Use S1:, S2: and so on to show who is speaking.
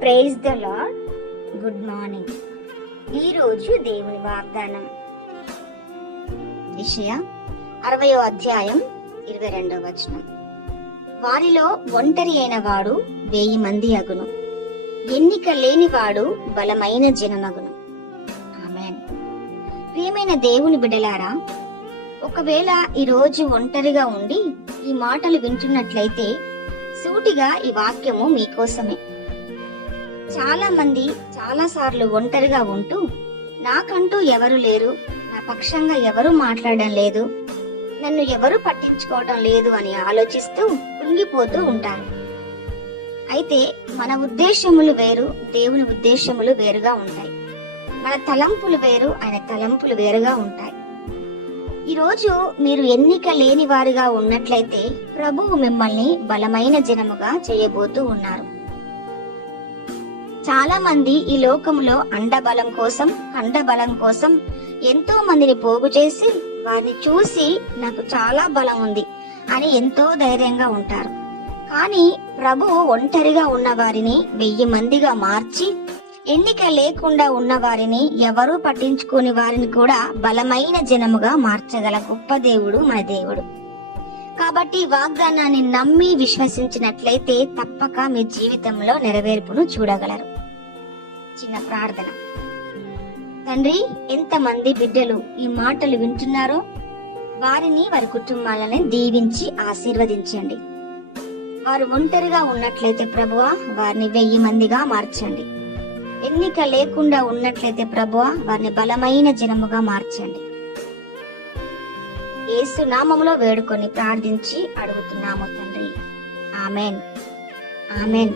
S1: Praise the Lord good morning ఈరోజు దేవుని వాగ్దానం. విషయ అరవయో అధ్యాయం ఇరవై రెండవ వచనం. వారిలో ఒంటరి అయిన వాడు వెయ్యి మంది అగును. ఎన్నిక లేనివాడు బలమైన జనమగును. ఆమెన్. ప్రియమైన దేవుని బిడలారా ఒకవేళ ఈరోజు ఒంటరిగా ఉండి ఈ మాటలు వింటున్నట్లయితే సూటిగా ఈ వాక్యము మీకోసమే. చాలా మంది చాలా సార్లు ఒంటరిగా ఉంటూ నాకంటూ ఎవరు లేరు నా పక్షంగా ఎవరు మాట్లాడడం లేదు నన్ను ఎవరు పట్టించుకోవడం లేదు అని ఆలోచిస్తూ కుంగిపోతూ ఉంటారు. అయితే మన ఉద్దేశములు వేరు దేవుని ఉద్దేశములు వేరుగా ఉంటాయి. మన తలంపులు వేరు ఆయన తలంపులు వేరుగా ఉంటాయి. ఈరోజు మీరు ఎన్నిక లేని వారుగా ఉన్నట్లయితే ప్రభువు మిమ్మల్ని బలమైన జనముగా చేయబోతూ ఉన్నారు. చాలా మంది ఈ లోకంలో అండబలం కోసం కండబలం కోసం ఎంతో మందిని పోగు చేసి వారిని చూసి నాకు చాలా బలం ఉంది అని ఎంతో ధైర్యంగా ఉంటారు. కానీ ప్రభువు ఒంటరిగా ఉన్న వారిని వెయ్యి మందిగా మార్చి ఎన్నిక లేకుండా ఉన్న వారిని ఎవరూ పట్టించుకుని వారిని కూడా బలమైన జనముగా మార్చగల గొప్ప దేవుడు మన దేవుడు. కాబట్టి వాగ్దానాన్ని నమ్మి విశ్వసించినట్లయితే తప్పక మీ జీవితంలో నెరవేర్పును చూడగలరు. చిన్న ప్రార్థన. తండ్రి ఎంతమంది బిడ్డలు ఈ మాటలు వింటున్నారో వారిని వారి కుటుంబాలని దీవించి ఆశీర్వదించండి. వారు ఒంటరిగా ఉన్నట్లయితే ప్రభువా వారిని వెయ్యి మందిగా మార్చండి. ఎన్నిక లేకుండా ఉన్నట్లయితే ప్రభువా వారిని బలమైన జనముగా మార్చండి. యేసు నామములో వేడుకొని ప్రార్థించి అడుగుతున్నాము తండ్రి. ఆమెన్. ఆమెన్.